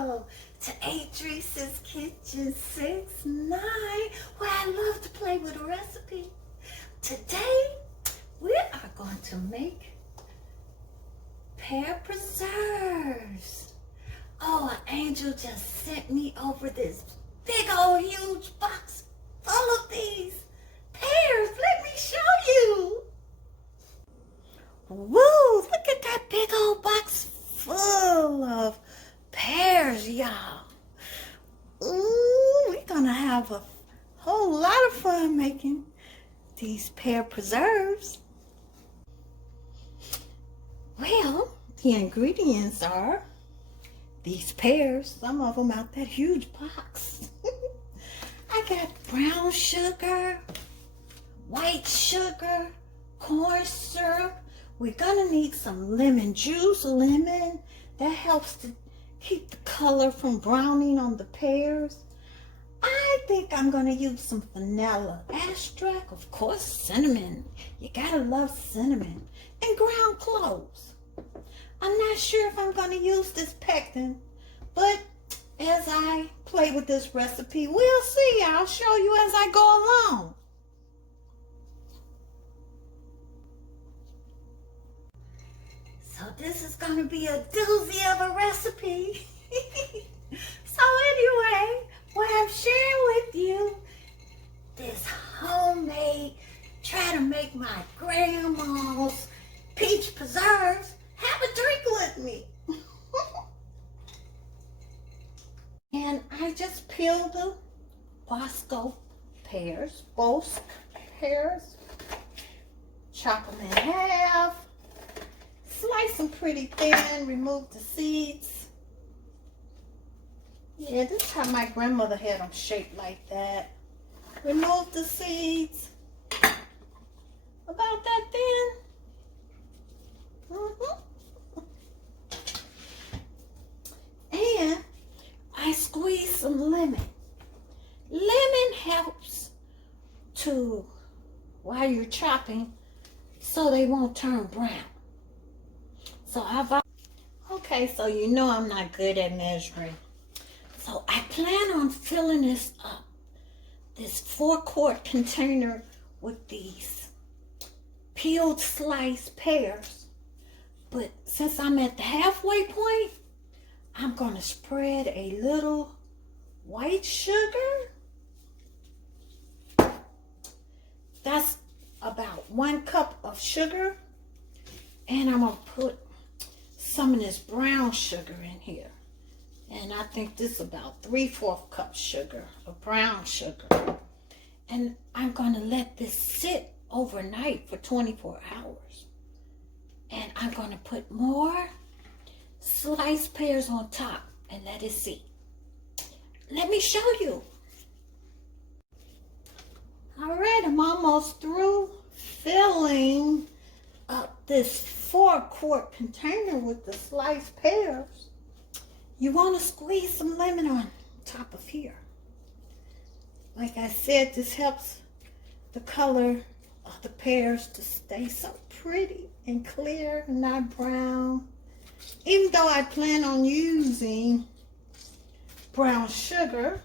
Welcome to Adrice's Kitchen 69, where I love to play with a recipe. Today, we are going to make pear preserves. Oh, an angel just sent me over this big old huge box full of these pears. Let me show you. Woo, look at that big old box full of pears, y'all. Ooh, we're gonna have a whole lot of fun making these pear preserves. Well, the ingredients are these pears, some of them out that huge box. I got brown sugar, white sugar, corn syrup. We're gonna need some lemon juice, that helps to keep the color from browning on the pears. I think I'm gonna use some vanilla extract, of course cinnamon. You gotta love cinnamon, and ground cloves. I'm not sure if I'm gonna use this pectin, but as I play with this recipe, we'll see. I'll show you as I go along. So this is going to be a doozy of a recipe. So anyway, what I'm sharing with you, this homemade, try to make my grandma's peach preserves. Have a drink with me. And I just peeled the Bosc pears, chop them in half. Slice them pretty thin, remove the seeds. Yeah, this is how my grandmother had them shaped like that. Remove the seeds. About that thin. And I squeeze some lemon. Lemon helps to, while you're chopping, so they won't turn brown. So okay, so you know I'm not good at measuring. So I plan on filling this up, this 4-quart container with these peeled sliced pears. But since I'm at the halfway point, I'm gonna spread a little white sugar. That's about 1 cup of sugar. And I'm gonna put some of this brown sugar in here. And I think this is about 3/4 cup sugar of brown sugar. And I'm gonna let this sit overnight for 24 hours. And I'm gonna put more sliced pears on top and let it sit. Let me show you. All right, I'm almost through filling up this 4-quart container with the sliced pears. You want to squeeze some lemon on top of here. Like I said, this helps the color of the pears to stay so pretty and clear and not brown. Even though I plan on using brown sugar.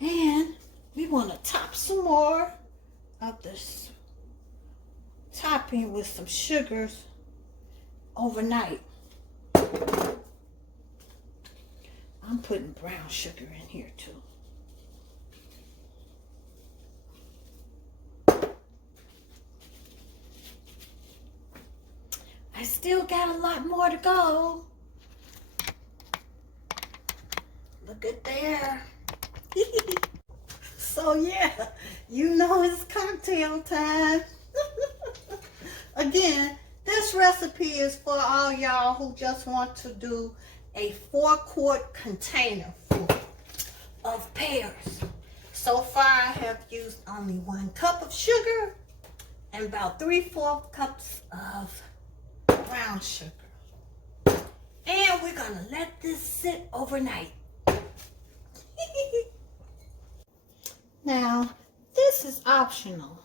And we want to top some more of this topping with some sugars overnight. I'm putting brown sugar in here too. I still got a lot more to go. Look at there. So yeah, you know it's cocktail time. Again, this recipe is for all y'all who just want to do a 4-quart container full of pears. So far, I have used only 1 cup of sugar and about 3/4 cups of brown sugar. And we're gonna let this sit overnight. Now, this is optional.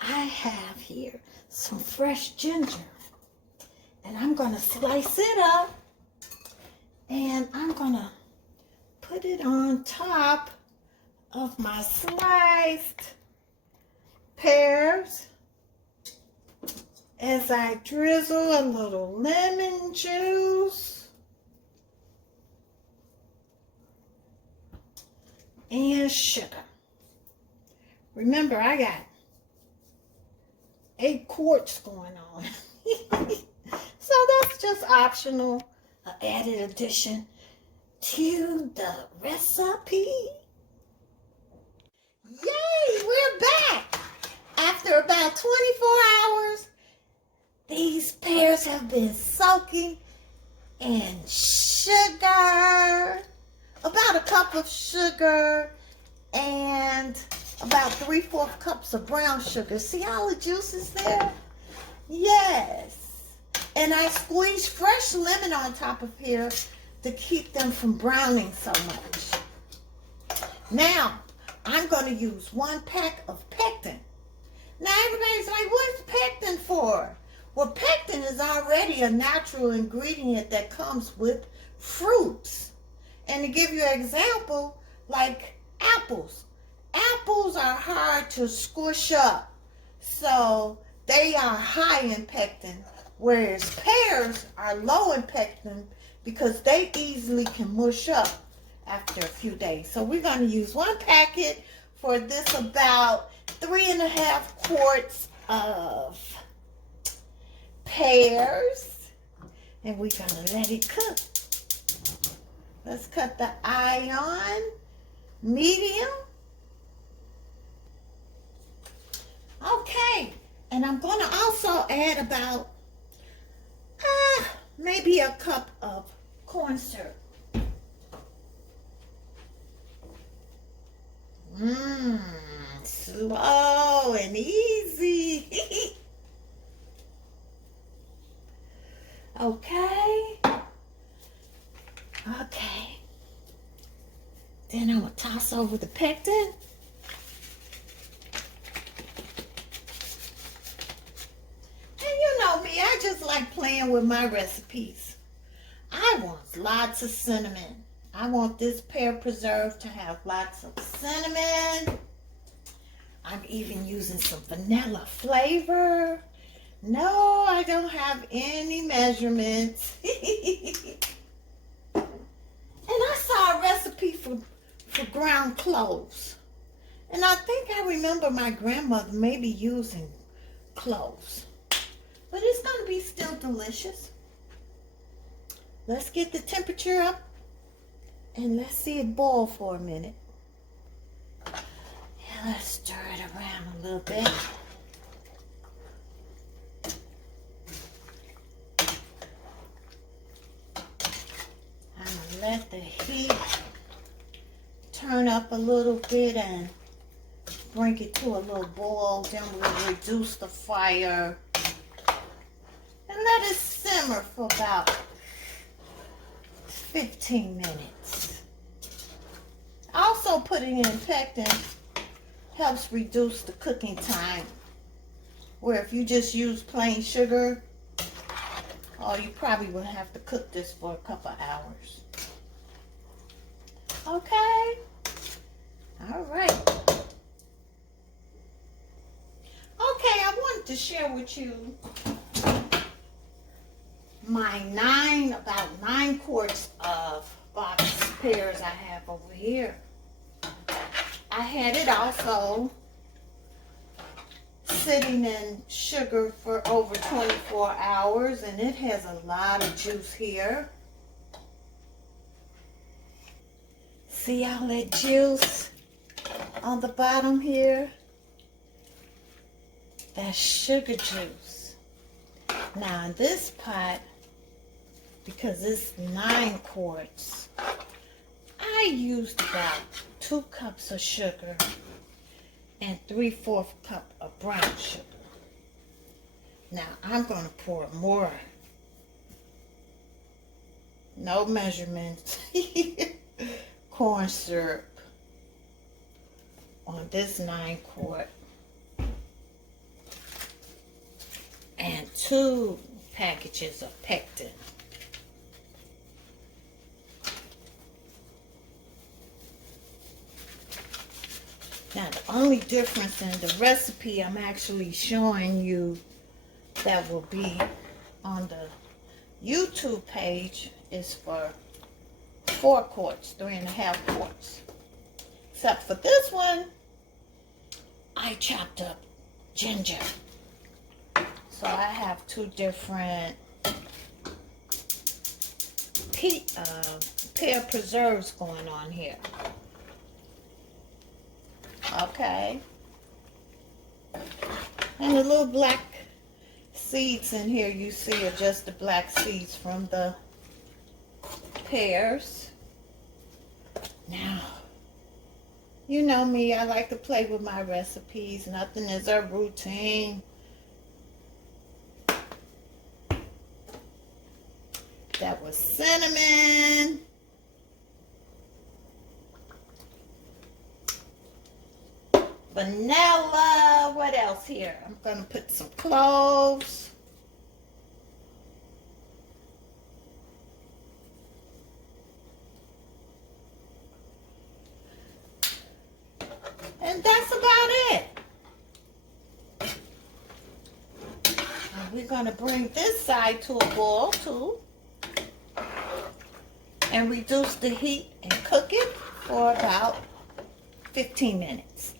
I have here some fresh ginger, and I'm gonna slice it up And I'm gonna put it on top of my sliced pears as I drizzle a little lemon juice and sugar. Remember, I got 8 quarts going on. So that's just optional, an added addition to the recipe. Yay, we're back. After about 24 hours, these pears have been soaking in sugar, about a cup of sugar and about 3/4 cups of brown sugar. See all the juices there? Yes. And I squeezed fresh lemon on top of here to keep them from browning so much. Now, I'm going to use 1 pack of pectin. Now, everybody's like, what's pectin for? Well, pectin is already a natural ingredient that comes with fruits. And to give you an example, like apples. Apples are hard to squish up, so they are high in pectin, whereas pears are low in pectin because they easily can mush up after a few days. So we're going to use 1 packet for this about 3.5 quarts of pears, and we're going to let it cook. Let's cut the eye on medium. Okay, and I'm going to also add about maybe a cup of corn syrup. Slow and easy. Okay. Okay. Then I'm going to toss over the pectin. Me, I just like playing with my recipes. I want lots of cinnamon. I want this pear preserve to have lots of cinnamon. I'm even using some vanilla flavor. No, I don't have any measurements. And I saw a recipe for ground cloves. And I think I remember my grandmother maybe using cloves. But it's going to be still delicious. Let's get the temperature up and let's see it boil for a minute. Yeah, let's stir it around a little bit. I'm going to let the heat turn up a little bit and bring it to a little boil. Then we'll reduce the fire. And let it simmer for about 15 minutes. Also, putting in pectin helps reduce the cooking time. Where if you just use plain sugar, you probably would have to cook this for a couple hours. Okay. All right. Okay, I wanted to share with you my about 9 quarts of Bosc pears I have over here. I had it also sitting in sugar for over 24 hours, and it has a lot of juice here. See all that juice on the bottom here? That's sugar juice. Now in this pot, because it's 9 quarts, I used about 2 cups of sugar and 3/4 cup of brown sugar. Now I'm going to pour more. No measurements. Corn syrup on this 9 quart. And 2 packages of pectin. only difference in the recipe I'm actually showing you that will be on the YouTube page is for 4 quarts, 3.5 quarts. Except for this one, I chopped up ginger. So I have 2 different pear preserves going on here. Okay. And the little black seeds in here you see are just the black seeds from the pears. Now, you know me, I like to play with my recipes. Nothing is a routine. That was cinnamon. Vanilla. What else here? I'm going to put some cloves. And that's about it. And we're going to bring this side to a boil too. And reduce the heat and cook it for about 15 minutes.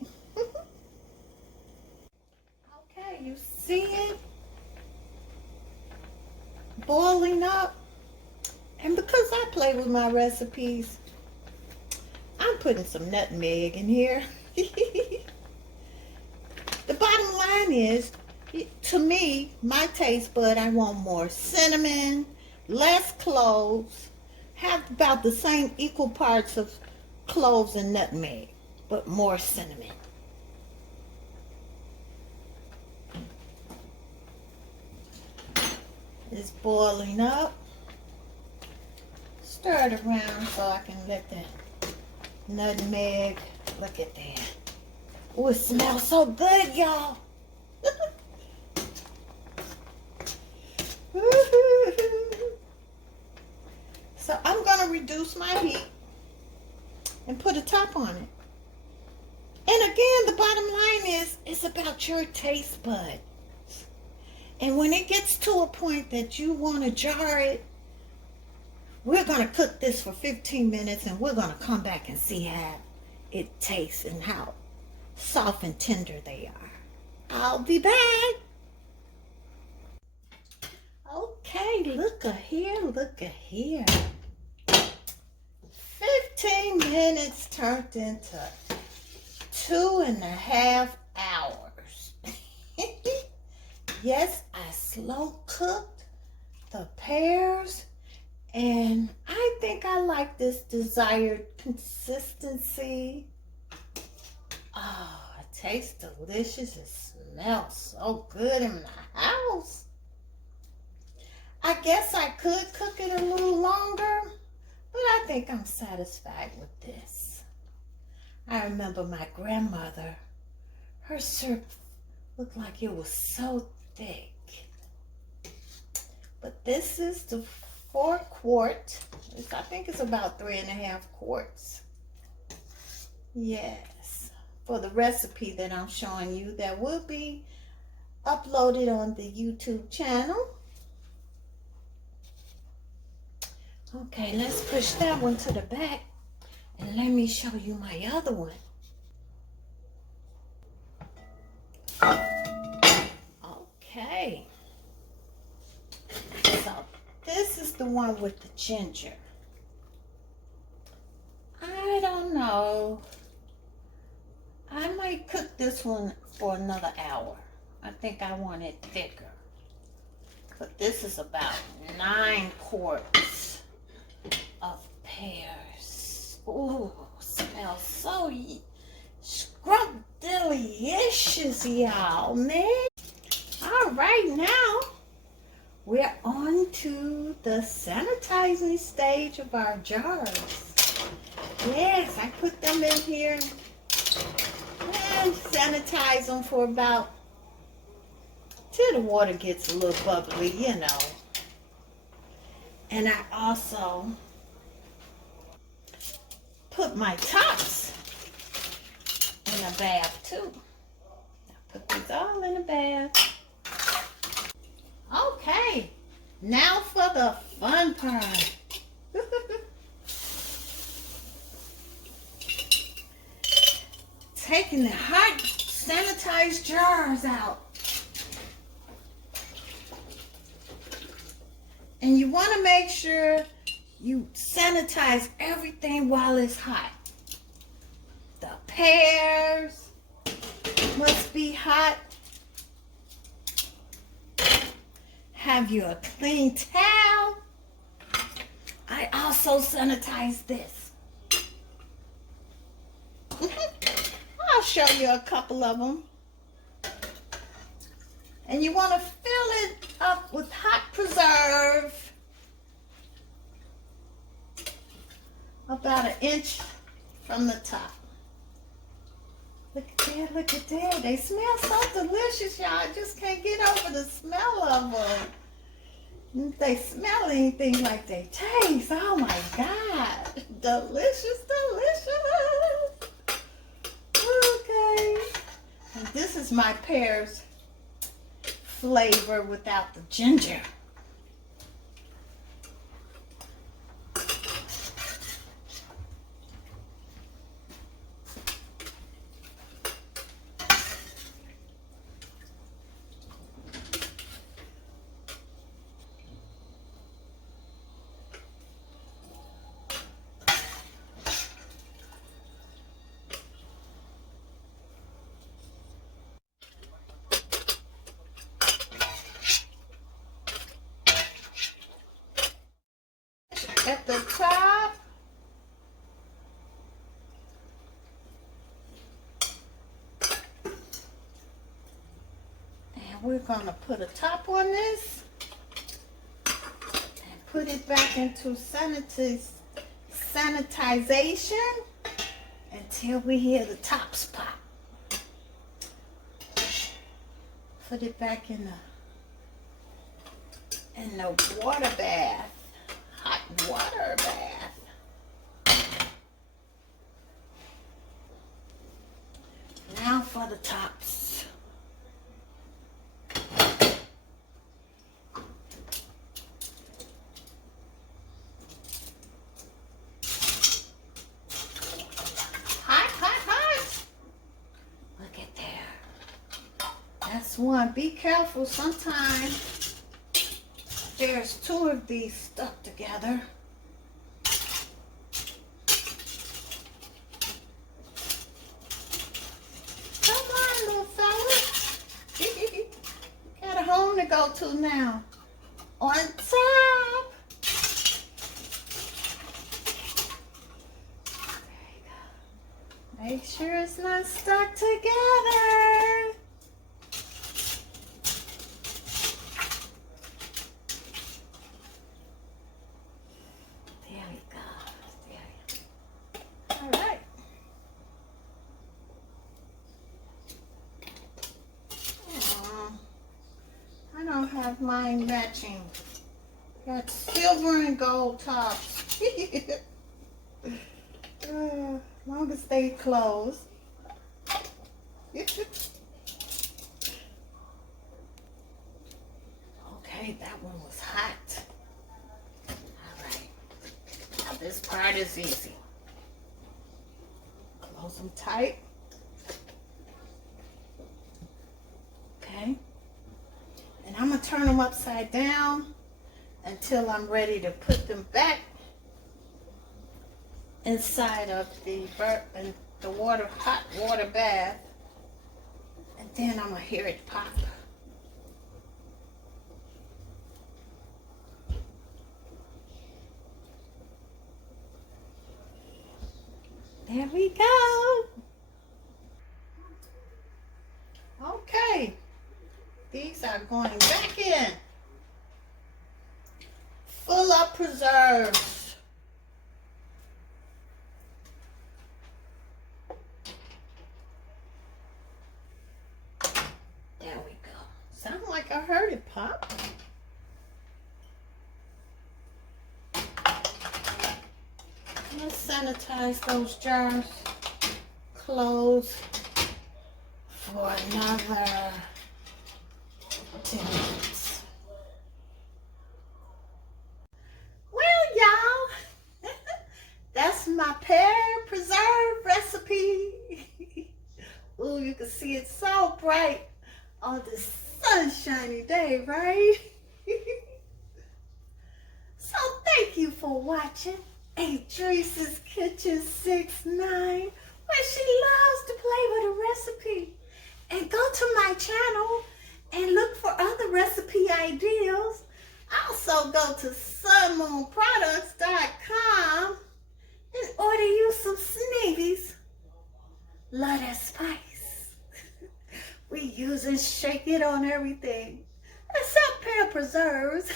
Okay, you see it boiling up. And because I play with my recipes, I'm putting some nutmeg in here. The bottom line is, to me, my taste bud, I want more cinnamon, less cloves, have about the same equal parts of cloves and nutmeg, but more cinnamon. It's boiling up. Stir it around so I can let the nutmeg, look at that. Oh, it smells so good, y'all. So I'm going to reduce my heat and put a top on it. And again, the bottom line is, it's about your taste buds. And when it gets to a point that you want to jar it, we're going to cook this for 15 minutes and we're going to come back and see how it tastes and how soft and tender they are. I'll be back. Okay, look at here, look at here. 15 minutes turned into 2.5 hours. Yes, I slow cooked the pears, and I think I like this desired consistency. Oh, it tastes delicious. It smells so good in my house. I guess I could cook it a little longer, but I think I'm satisfied with this. I remember my grandmother, her syrup looked like it was so thick. But this is the 4 quart. I think it's about 3.5 quarts. Yes, for the recipe that I'm showing you that will be uploaded on the YouTube channel. Okay, let's push that one to the back and let me show you my other one. Okay, so this is the one with the ginger. I don't know. I might cook this one for another hour. I think I want it thicker. But this is about 9 quarts of pears. Ooh, smells so scrumptious, y'all, man. All right, now we're on to the sanitizing stage of our jars. Yes, I put them in here and sanitize them for about till the water gets a little bubbly, you know. And I also put my tops in a bath too. Put these all in a bath. Okay, now for the fun part. Taking the hot sanitized jars out. And you want to make sure you sanitize everything while it's hot. The pears must be hot. Have you a clean towel? I also sanitize this. I'll show you a couple of them. And you want to fill it up with hot preserve. About 1 inch from the top. Look at that, look at that. They smell so delicious, y'all. I just can't get over the smell of them. If they smell anything like they taste, oh my God. Delicious, delicious. Okay. And this is my pears flavor without the ginger. At the top, and we're going to put a top on this and put it back into sanitization until we hear the tops pop. Put it back in the water bath. Hot water bath. Now for the tops. Hot, hot, hot. Look at there. That's one. Be careful. Sometimes there's 2 of these stuck together. Come on, little fella. Got a home to go to now. On top. There you go. Make sure it's not stuck together. Have mine matching. Got silver and gold tops. Long as they close. Okay, that one was hot. Alright. Now this part is easy. Close them tight. Okay. And I'm going to turn them upside down until I'm ready to put them back inside of the hot water bath. And then I'm going to hear it pop. There we go. Okay. These are going back in. Full of preserves. There we go. Sound like I heard it pop. Let's sanitize those jars. Close. for another 10 minutes. Well, y'all, that's my pear preserve recipe. Ooh, you can see it so bright on this sunshiny day, right? So thank you for watching Adrice's Kitchen 6ix9ine, where she loves to play with a recipe. And go to my channel and look for other recipe ideas. Also go to sunmoonproducts.com and order you some sneebies. Love that spice. We use and shake it on everything, except pear preserves.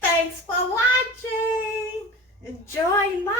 Thanks for watching. Enjoy life.